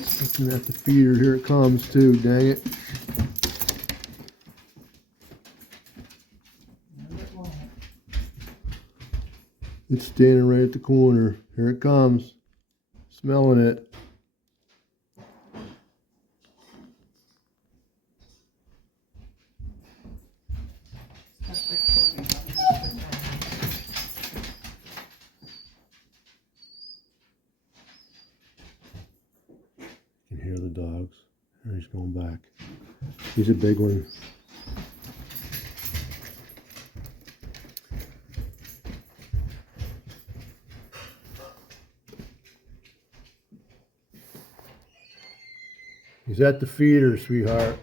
Looking at the feeder, here it comes too, dang it. It's standing right at the corner. Here it comes. Smelling it. You can hear the dogs. There he's going back. He's a big one. He's at the feeder, sweetheart.